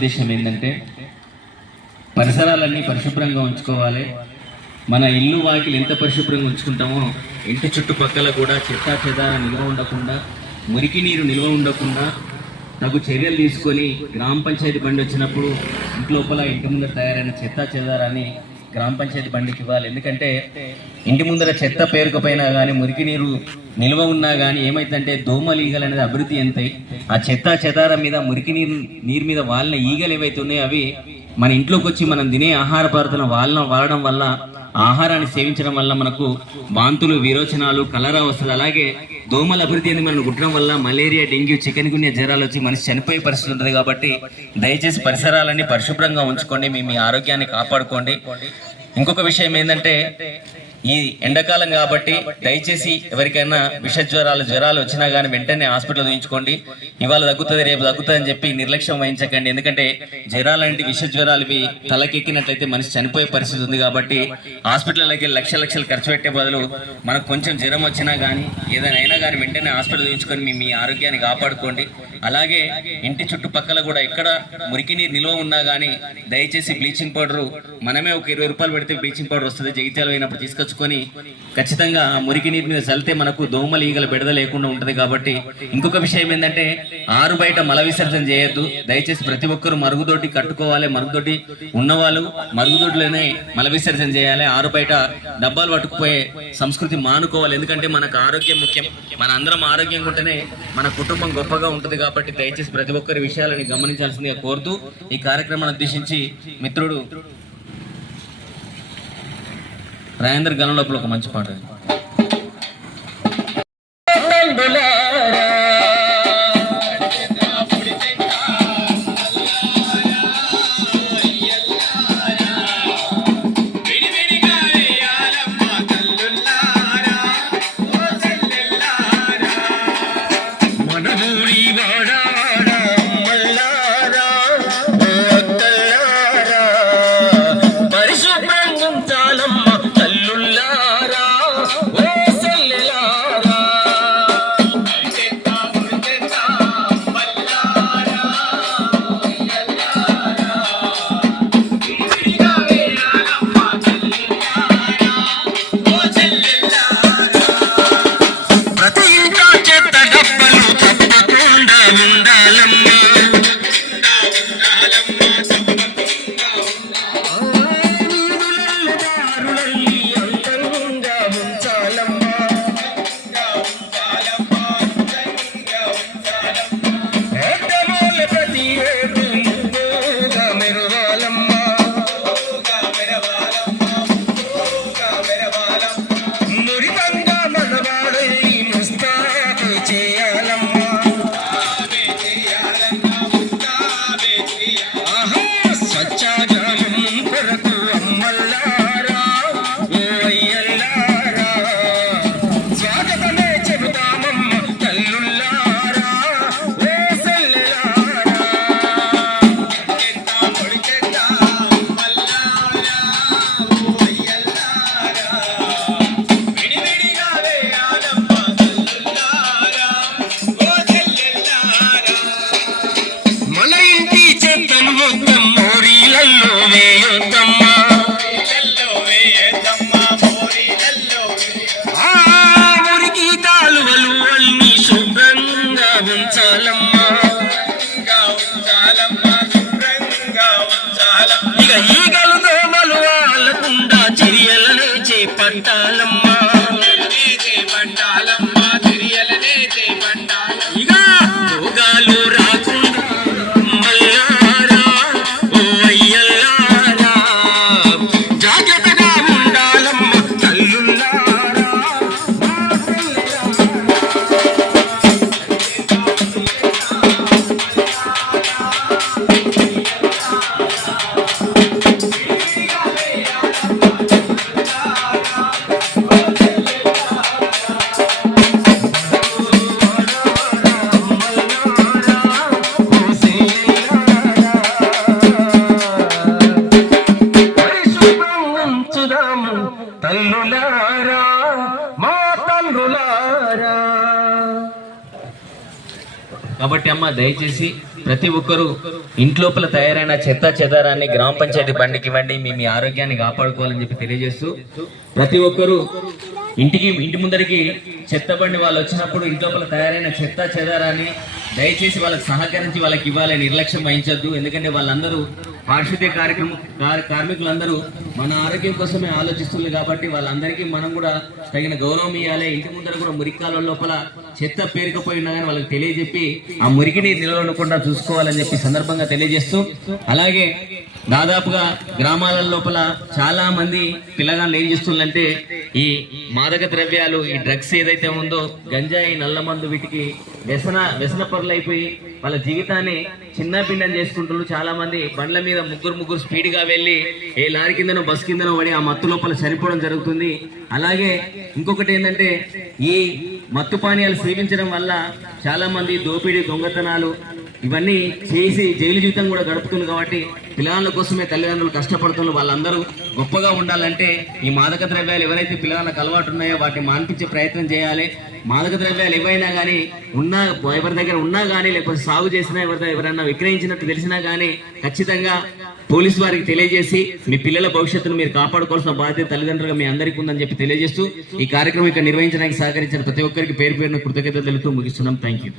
ఉద్దేశం ఏంటంటే పరిసరాలన్నీ పరిశుభ్రంగా ఉంచుకోవాలి. మన ఇల్లు వాకిలు ఎంత పరిశుభ్రంగా ఉంచుకుంటామో ఇంటి చుట్టుపక్కల కూడా చెత్తా చెదారం నిల్వ ఉండకుండా, మురికి నీరు నిల్వ ఉండకుండా తగు చర్యలు తీసుకొని గ్రామ పంచాయతీ బండి వచ్చినప్పుడు ఇంట్లోపల ఇంటి ముందర తయారైన చెత్తా చెదారాన్ని గ్రామ పంచాయతీ బండికి ఇవ్వాలి. ఎందుకంటే ఇంటి ముందర చెత్త పేరుకపోయినా కానీ, మురికి నీరు నిల్వ ఉన్నా కానీ ఏమైందంటే దోమలు ఈగలు అనేది అభివృద్ధి ఎంతాయి. ఆ చెత్త చెదారం మీద, మురికి నీరు మీద వాలిన ఈగలు ఏవైతే ఉన్నాయో అవి మన ఇంట్లోకి వచ్చి మనం తినే ఆహార పదార్థాలను వాడడం వల్ల, ఆహారాన్ని సేవించడం వల్ల మనకు వాంతులు, విరోచనాలు, కలరా వస్తుంది. అలాగే దోమల అభివృద్ధి అనేది మనం కుట్టడం వల్ల మలేరియా, డెంగ్యూ, చికెన్ గున్యా జ్వరాలు వచ్చి మనిషి చనిపోయే పరిస్థితి ఉంటుంది. కాబట్టి దయచేసి పరిసరాలన్నీ పరిశుభ్రంగా ఉంచుకోండి, మీ ఆరోగ్యాన్ని కాపాడుకోండి. ఇంకొక విషయం ఏంటంటే ఈ ఎండాకాలం కాబట్టి దయచేసి ఎవరికైనా జ్వరాలు వచ్చినా కానీ వెంటనే హాస్పిటల్ చూయించుకోండి. ఇవాళ తగ్గుతుంది, రేపు తగ్గుతుంది అని చెప్పి నిర్లక్ష్యం వహించకండి. ఎందుకంటే జ్వరాలంటే జ్వరాలు ఇవి తలకెక్కినట్లయితే మనిషి చనిపోయే పరిస్థితి ఉంది. కాబట్టి హాస్పిటల్లోకి లక్షలు ఖర్చు పెట్టే బదులు మనకు కొంచెం జ్వరం వచ్చినా కానీ ఏదైనా అయినా కానీ వెంటనే హాస్పిటల్ చూయించుకొని మీ ఆరోగ్యాన్ని కాపాడుకోండి. అలాగే ఇంటి చుట్టుపక్కల కూడా ఎక్కడ మురికి నీరు నిల్వ ఉన్నా కానీ దయచేసి బ్లీచింగ్ పౌడర్ మనమే ఒక 20 రూపాయలు పెడితే బ్లీచింగ్ పౌడర్ వస్తుంది. జగిత్యాల అయినప్పుడు తీసుకొచ్చుకొని ఖచ్చితంగా మురికి నీరు మీద చల్లితే మనకు దోమలు, ఈగల బెడద లేకుండా ఉంటుంది. కాబట్టి ఇంకొక విషయం ఏంటంటే ఆరు బయట మల విసర్జన చేయొద్దు. దయచేసి ప్రతి ఒక్కరు మరుగుదొడ్డి కట్టుకోవాలి. మరుగుదొడ్డి ఉన్నవాళ్ళు మరుగుదొడ్డిలోనే మల విసర్జన చేయాలి. ఆరు బయట డబ్బాలు పట్టుకుపోయే సంస్కృతి మానుకోవాలి. ఎందుకంటే మనకు ఆరోగ్యం ముఖ్యం. మన అందరం ఆరోగ్యంగా ఉంటేనే మన కుటుంబం గొప్పగా ఉంటుంది. కాబట్టి దయచేసి ప్రతి ఒక్కరి విషయాలని గమనించాల్సిందిగా కోరుతూ ఈ కార్యక్రమాన్ని ఉద్దేశించి మిత్రుడు రాజేంద్ర గణం లోపల ఒక మంచి పాట. ఈగలు దోమలు వాళ్ళకుండా చర్యలనే చేపట్టాలమ్మా. ఇక రోగాలు రాకుండా మల్లారా, ఓ అయ్యల్లారా, జాగ్రత్తగా ఉండాలమ్మ తల్లుల్లారా. తల్లులారా, మా తల్లులారా. కాబట్టి అమ్మ దయచేసి ప్రతి ఒక్కరూ ఇంట్లోపల తయారైన చెత్త చెదారాన్ని గ్రామ పంచాయతీ బండికి ఇవ్వండి, మీ ఆరోగ్యాన్ని కాపాడుకోవాలని చెప్పి తెలియజేస్తూ ప్రతి ఒక్కరూ ఇంటి ముందరికి చెత్త బండి వాళ్ళు వచ్చినప్పుడు ఇంట్లోపల తయారైన చెత్త చెదారాన్ని దయచేసి వాళ్ళకి సహకరించి వాళ్ళకి ఇవ్వాలి, నిర్లక్ష్యం వహించొద్దు. ఎందుకంటే వాళ్ళందరూ పారిశుద్ధ్య కార్మికులందరూ మన ఆరోగ్యం కోసమే ఆలోచిస్తుంది కాబట్టి వాళ్ళందరికీ మనం కూడా తగిన గౌరవం ఇవ్వాలి. ఇంటి ముందర కూడా మురికాల లోపల చెత్త పేరుకపోయి ఉన్నా కానీ వాళ్ళకి తెలియజెప్పి ఆ మురికిని నిలవకుండా చూసుకోవాలని చెప్పి సందర్భంగా తెలియజేస్తూ, అలాగే దాదాపుగా గ్రామాల లోపల చాలా మంది పిల్లగాళ్ళు ఏం చేస్తుందంటే ఈ మాదక ద్రవ్యాలు, ఈ డ్రగ్స్ ఏదైతే ఉందో గంజాయి, నల్ల మందు, వీటికి వ్యసన పరులైపోయి వాళ్ళ జీవితాన్ని చిన్న భిన్నం చేసుకుంటున్నారు. చాలా మంది బండ్ల మీద ముగ్గురు స్పీడ్ గా వెళ్ళి ఏ లారీ కిందనో బస్ కిందనో పడి ఆ మత్తు లోపల చనిపోవడం జరుగుతుంది. అలాగే ఇంకొకటి ఏంటంటే ఈ మత్తు పానీయాలు సేవించడం వల్ల చాలా మంది దోపిడీ, దొంగతనాలు ఇవన్నీ చేసి జైలు జీవితం కూడా గడుపుతుంది. కాబట్టి పిల్లల కోసమే తల్లిదండ్రులు కష్టపడుతున్నారు. వాళ్ళందరూ గొప్పగా ఉండాలంటే ఈ మాదక ద్రవ్యాలు ఎవరైతే పిల్లలకు అలవాటు ఉన్నాయో వాటిని మాన్పించే ప్రయత్నం చేయాలి. మాదక ద్రవ్యాలు ఏవైనా కానీ ఎవరి దగ్గర ఉన్నా కానీ, లేకపోతే సాగు చేసినా, ఎవరైనా విక్రయించినట్టు తెలిసినా కానీ ఖచ్చితంగా పోలీసు వారికి తెలియజేసి మీ పిల్లల భవిష్యత్తును మీరు కాపాడుకోవాల్సిన బాధ్యత తల్లిదండ్రులుగా మీ అందరికీ ఉందని చెప్పి తెలియజేస్తూ ఈ కార్యక్రమం ఇక్కడ నిర్వహించడానికి సహకరించిన ప్రతి ఒక్కరికి పేరు పేరున కృతజ్ఞతలు తెలుపుతూ ముగిస్తున్నాం. Thank you.